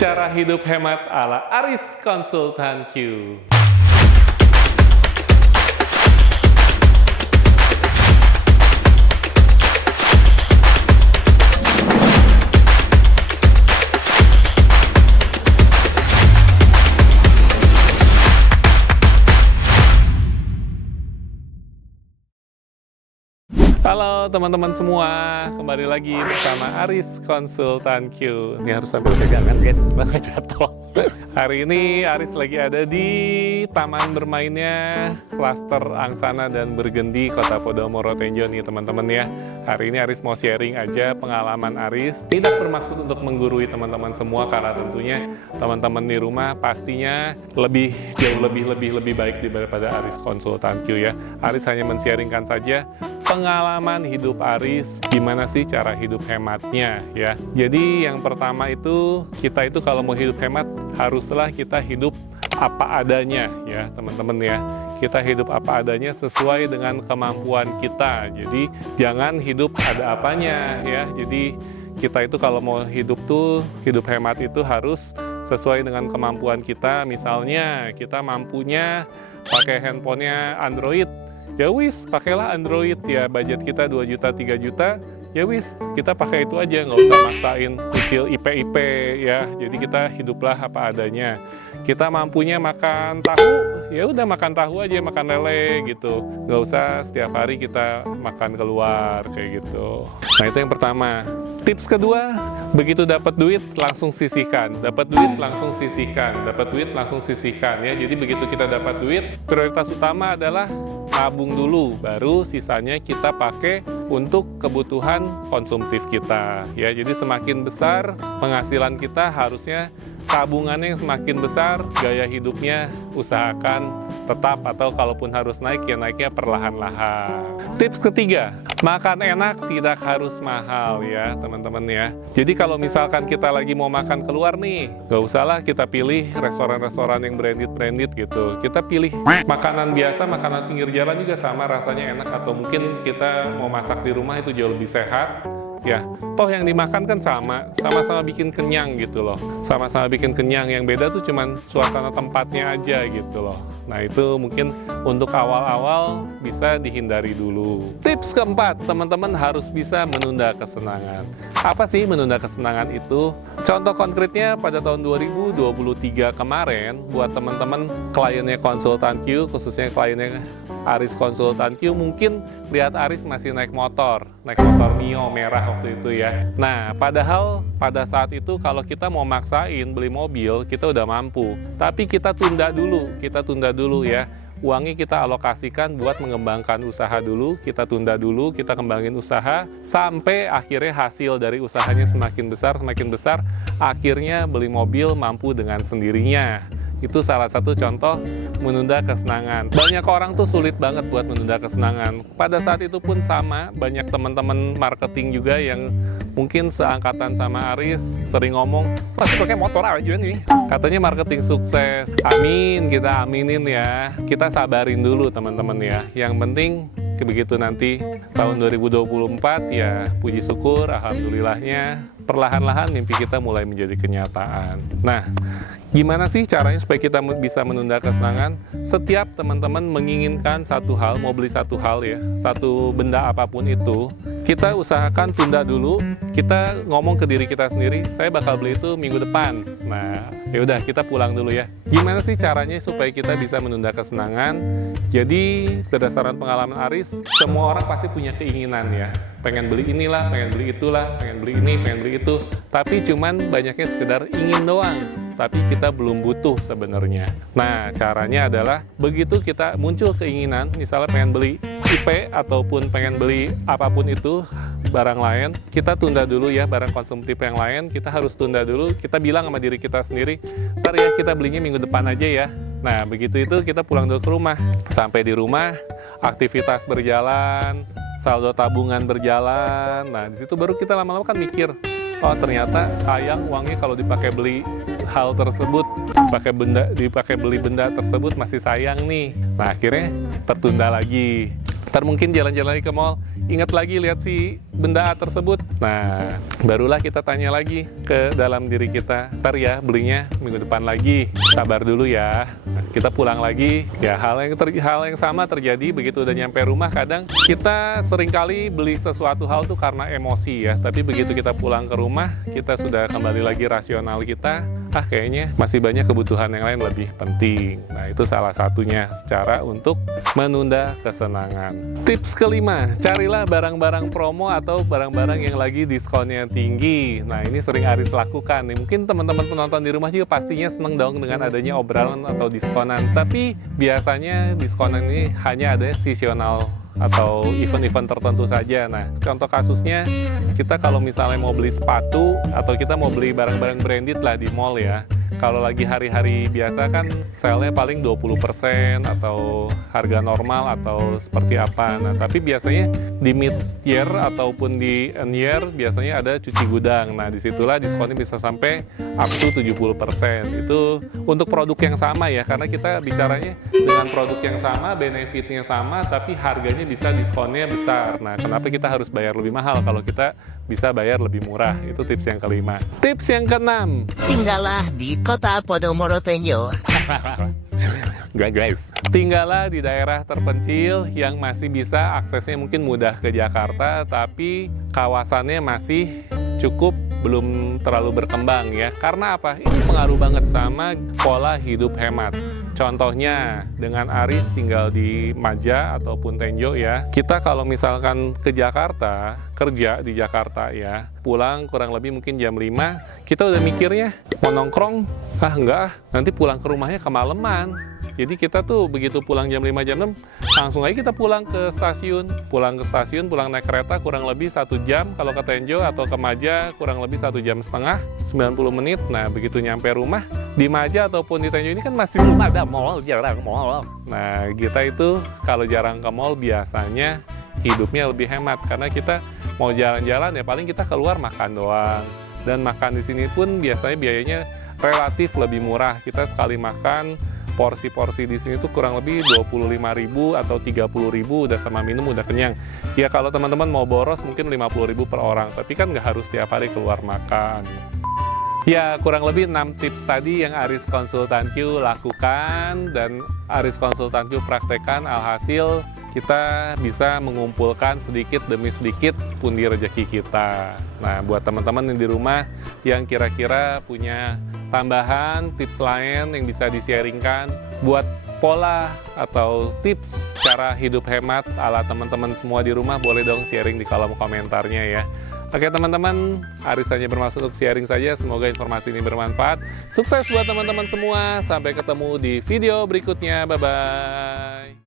Cara hidup hemat ala Aris Konsultan Q. Halo teman-teman semua, kembali lagi bersama Aris Konsultan Q. Ini harus sambil pegangan guys, nggak jatuh. Hari ini Aris lagi ada di taman bermainnya Klaster Angsana dan Bergendi Kota Podomoro Tenjo nih teman-teman ya. Hari ini Aris mau sharing aja pengalaman Aris. Tidak bermaksud untuk menggurui teman-teman semua, karena tentunya teman-teman di rumah pastinya jauh lebih baik daripada Aris Konsultan Q ya. Aris hanya men-sharingkan saja pengalaman hidup Aris, gimana sih cara hidup hematnya ya. Jadi yang pertama itu, kita itu kalau mau hidup hemat haruslah kita hidup apa adanya ya teman-teman ya. Kita hidup apa adanya sesuai dengan kemampuan kita. Jadi jangan hidup ada apanya ya. Jadi kita itu kalau mau hidup hemat itu harus sesuai dengan kemampuan kita. Misalnya kita mampunya pakai handphonenya Android, ya wis pakailah Android ya. Budget kita 2 juta 3 juta, ya wis kita pakai itu aja, nggak usah maksain cicil IP ya. Jadi kita hiduplah apa adanya. Kita mampunya makan tahu, ya udah makan tahu aja, makan lele gitu, nggak usah setiap hari kita makan keluar kayak gitu. Nah itu yang pertama. Tips kedua, begitu dapat duit langsung sisihkan, dapat duit langsung sisihkan, dapat duit langsung sisihkan ya. Jadi begitu kita dapat duit, prioritas utama adalah nabung dulu, baru sisanya kita pakai untuk kebutuhan konsumtif kita ya. Jadi semakin besar penghasilan kita, harusnya tabungannya yang semakin besar, gaya hidupnya usahakan tetap, atau kalaupun harus naik ya naiknya perlahan-lahan. Tips ketiga, makan enak tidak harus mahal ya teman-teman ya. Jadi kalau misalkan kita lagi mau makan keluar nih, gak usahlah kita pilih restoran-restoran yang branded gitu. Kita pilih makanan biasa, makanan pinggir jalan juga sama rasanya enak, atau mungkin kita mau masak di rumah itu jauh lebih sehat ya. Toh yang dimakan kan sama-sama bikin kenyang gitu loh. Sama-sama bikin kenyang, yang beda tuh cuman suasana tempatnya aja gitu loh. Nah itu mungkin untuk awal-awal bisa dihindari dulu. Tips keempat, teman-teman harus bisa menunda kesenangan. Apa sih menunda kesenangan itu? Contoh konkretnya pada tahun 2023 kemarin, buat teman-teman kliennya Konsultan Q, khususnya kliennya Aris Konsultan Q, mungkin lihat Aris masih naik motor Mio merah waktu itu ya. Nah, padahal pada saat itu kalau kita mau maksain beli mobil, kita udah mampu. Tapi kita tunda dulu ya. Uangnya kita alokasikan buat mengembangkan usaha dulu, kita tunda dulu, kita kembangin usaha, sampai akhirnya hasil dari usahanya semakin besar, akhirnya beli mobil mampu dengan sendirinya. Itu salah satu contoh menunda kesenangan. Banyak orang tuh sulit banget buat menunda kesenangan. Pada saat itu pun sama, banyak teman-teman marketing juga yang mungkin seangkatan sama Aris sering ngomong, masih pakai motor aja nih. Katanya marketing sukses. Amin, kita aminin ya. Kita sabarin dulu teman-teman ya. Yang penting begitu nanti tahun 2024 ya puji syukur, alhamdulillahnya perlahan-lahan mimpi kita mulai menjadi kenyataan. Nah, gimana sih caranya supaya kita bisa menunda kesenangan? Setiap teman-teman menginginkan satu hal, mau beli satu hal ya, satu benda apapun itu, kita usahakan tunda dulu. Kita ngomong ke diri kita sendiri, saya bakal beli itu minggu depan. Nah, ya udah kita pulang dulu ya. Gimana sih caranya supaya kita bisa menunda kesenangan? Jadi berdasarkan pengalaman Aris, semua orang pasti punya keinginan ya. Pengen beli inilah, pengen beli itulah, pengen beli ini, pengen beli itu. Tapi cuman banyaknya sekedar ingin doang, tapi kita belum butuh sebenarnya. Nah, caranya adalah begitu kita muncul keinginan, misalnya pengen beli IP ataupun pengen beli apapun itu, barang lain, kita tunda dulu ya, barang konsumtif yang lain, kita harus tunda dulu. Kita bilang sama diri kita sendiri, ntar ya kita belinya minggu depan aja ya. Nah, begitu itu kita pulang dulu ke rumah. Sampai di rumah, aktivitas berjalan, saldo tabungan berjalan. Nah, di situ baru kita lama-lama kan mikir, oh ternyata sayang uangnya kalau dipakai beli hal tersebut, dipakai beli benda tersebut masih sayang nih. Nah, akhirnya tertunda lagi. Ntar mungkin jalan-jalan lagi ke mall, ingat lagi lihat si benda tersebut? Nah, barulah kita tanya lagi ke dalam diri kita. Ntar ya, belinya minggu depan lagi. Sabar dulu ya. Nah, kita pulang lagi. Ya, hal yang sama terjadi begitu udah nyampe rumah. Kadang kita seringkali beli sesuatu hal tuh karena emosi ya. Tapi begitu kita pulang ke rumah, kita sudah kembali lagi rasional kita. Kayaknya masih banyak kebutuhan yang lain lebih penting. Nah, itu salah satunya cara untuk menunda kesenangan. Tips kelima, carilah barang-barang promo atau barang-barang yang lagi diskonnya tinggi. Nah, ini sering Aris lakukan nih. Mungkin teman-teman penonton di rumah juga pastinya seneng dong dengan adanya obrolan atau diskonan. Tapi biasanya diskonan ini hanya ada seasonal atau event-event tertentu saja. Nah, contoh kasusnya, kita kalau misalnya mau beli sepatu atau kita mau beli barang-barang branded lah di mall ya, kalau lagi hari-hari biasa kan sale-nya paling 20% atau harga normal atau seperti apa. Nah, tapi biasanya di mid-year ataupun di end-year biasanya ada cuci gudang. Nah, disitulah diskonnya bisa sampai up to 70%. Itu untuk produk yang sama ya, karena kita bicaranya dengan produk yang sama, benefitnya sama, tapi harganya bisa diskonnya besar. Nah, kenapa kita harus bayar lebih mahal kalau kita bisa bayar lebih murah? Itu tips yang kelima. Tips yang keenam. Tinggallah di kota Podomoro Tenjo. Enggak guys, tinggallah di daerah terpencil yang masih bisa aksesnya mungkin mudah ke Jakarta, tapi kawasannya masih cukup belum terlalu berkembang ya. Karena apa? Ini pengaruh banget sama pola hidup hemat. Contohnya, dengan Aris tinggal di Maja ataupun Tenjo ya, kita kalau misalkan ke Jakarta, kerja di Jakarta ya, pulang kurang lebih mungkin jam 5, kita udah mikirnya, mau nongkrong? Enggak, nanti pulang ke rumahnya kemalaman. Jadi kita tuh begitu pulang jam 5, jam 6, langsung aja kita pulang ke stasiun. Pulang ke stasiun, pulang naik kereta kurang lebih 1 jam, kalau ke Tenjo atau ke Maja kurang lebih 1,5 jam, 90 menit. Nah, begitu nyampe rumah, di Maja ataupun di Tenjo ini kan masih belum ada mall, jarang mall. Nah, kita itu kalau jarang ke mall biasanya hidupnya lebih hemat, karena kita mau jalan-jalan ya paling kita keluar makan doang. Dan makan di sini pun biasanya biayanya relatif lebih murah. Kita sekali makan, porsi-porsi di sini tuh kurang lebih 25.000 atau 30.000 udah sama minum udah kenyang. Ya kalau teman-teman mau boros mungkin 50.000 per orang, tapi kan nggak harus tiap hari keluar makan. Ya, kurang lebih 6 tips tadi yang Aris Konsultan Q lakukan dan Aris Konsultan Q praktekkan, alhasil kita bisa mengumpulkan sedikit demi sedikit pundi rezeki kita. Nah, buat teman-teman yang di rumah yang kira-kira punya tambahan tips lain yang bisa di-sharingkan buat pola atau tips cara hidup hemat ala teman-teman semua di rumah, boleh dong sharing di kolom komentarnya ya. Oke teman-teman, Aris hanya bermaksud untuk sharing saja, semoga informasi ini bermanfaat. Sukses buat teman-teman semua, sampai ketemu di video berikutnya, bye-bye.